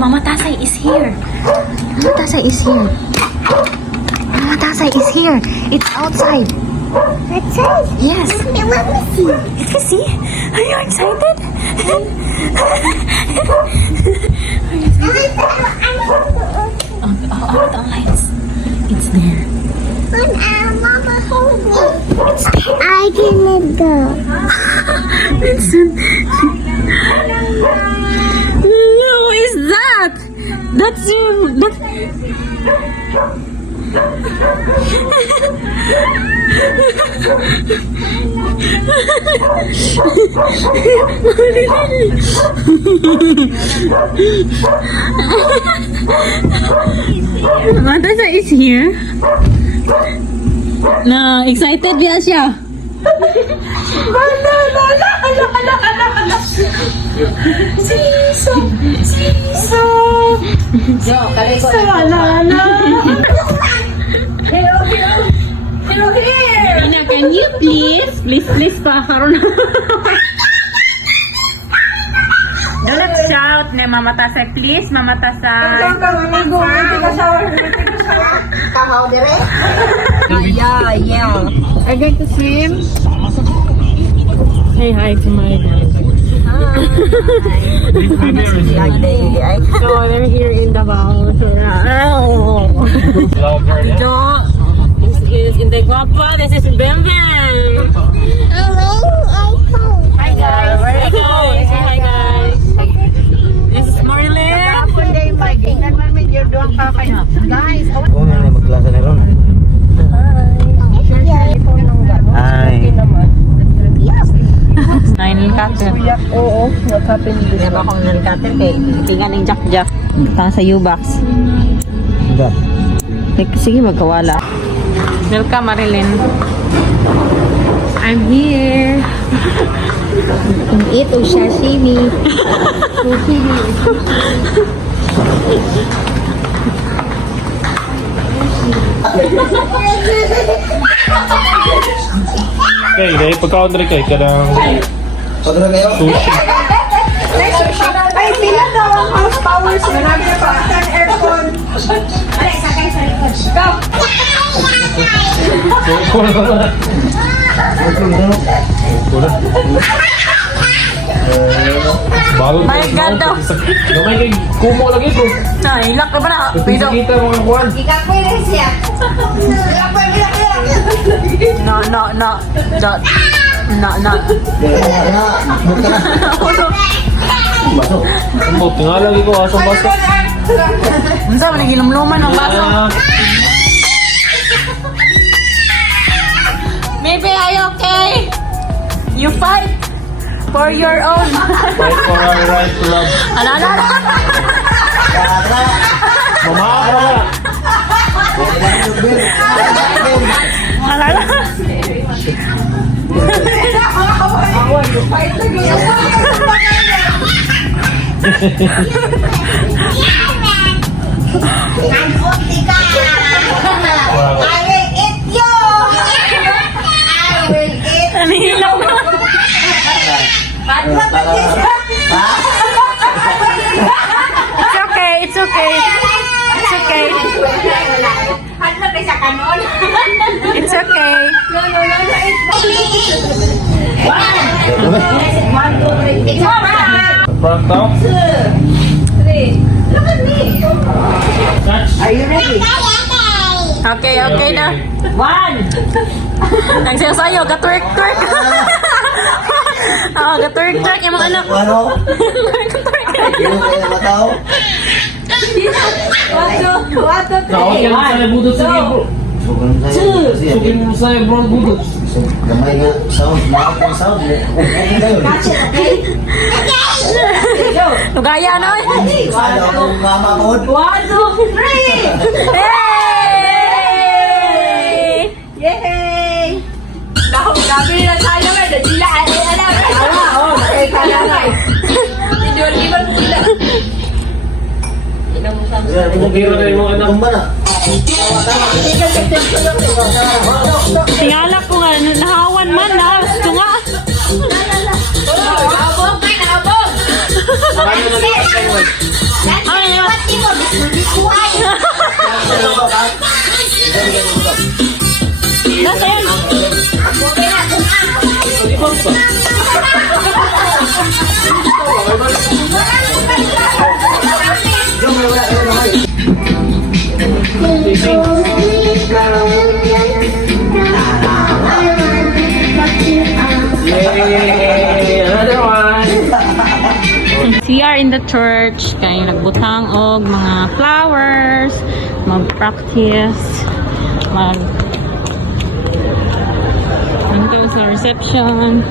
Mama Tasay is here. Mama Tasay is here. Mama Tasay is here. It's outside. Outside? Yes. Mommy, let me see. Let me see. Are you excited? All the lights. It's there. Mama, hold me. I can let go. It's no, is that? That's you. Matasa is here. No, excited ya siya. Siso. Hello here. Ina, can you please pa karon. Don't shout ne Mama Tasay, please Mama Tasay. Yeah. Are you going to swim? Say hi to my dad. So they're here in the house. This is Inday Guapa. This is Bem Bem. Hi guys. Where are you going? Say hi guys. This is Marlene. Guys. Oh, may magklase na ron. Hi. Nine cutter. Oo, what happened? Hindi ba akong nine cutter kay tingan ng jack-jack. Tang sa U-box. Hindi. Sige, magkawala. Welcome, Marilyn. I'm here. Ito, sashimi. Okay, dahil pagkaon rin kayo, kadang Pagkala kayo? sushi. Ay, pila daw ang house powers. Marami na pa ang aircon. Alay, sakay sa likod. Go! Bago My God daw. Gamay kay kumo lagi ito. Hilak ka ba na? Kita kita mga kuwan. Ikapoy rin siya. Ikapoy. No. Ambot, nga lagi ko asong baso. Unsa man gilumluman ang baso? Maybe are you okay? You fight for your own. Fight for our right to love. Ano? Mamakra na. I will eat you! I will eat Ano hilaw na? It's okay. Hadlo kay sa kanon. It's okay. No. One, two, three. It's alright. Front top. 2, 3. Look at me. Catch. Are you ready? Okay na. 1. Nagsasayo, gatwerk. Gatwerk yung mga anak. Ano? Ano kaya mataw? Nakawag yan sa budot sa iyo bro. Sugin mo sa iyo bro budot. Gamay nga sound. Nakapag yung sound. Gaya na. Ano akong mama ko? 1, 2, 3. Hey! Yay! Naku, gabi na tayo nga. Dila, alam. Idol, sila. Bumukira na yung mga anak. Kumbana. Tingala ko nga, nahawan man na. Gusto nga. Nakabog. Ano na lang kayo? Ay, Nasa yan? Yay! Another one! We are in the church. Kaya nagbutang og mga flowers, mag-practice, go sa reception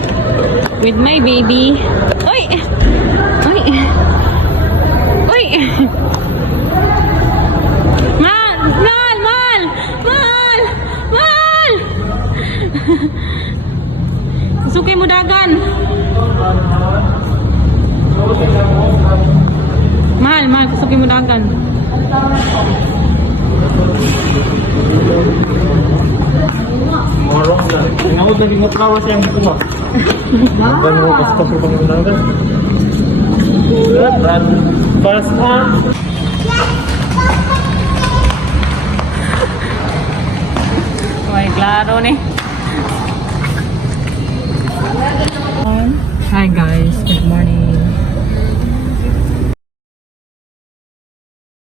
with my baby. Uy! Uy! Uy! Mal! Mal! Mal! Mal! Mal! Suki mo dagan. Mahal, mahal, suki mo dagan. Marong na. Tinawag na rin mo flowers yung kuha. Ano mo, basta ko pang naman. Good, run fast on. May klaro ni.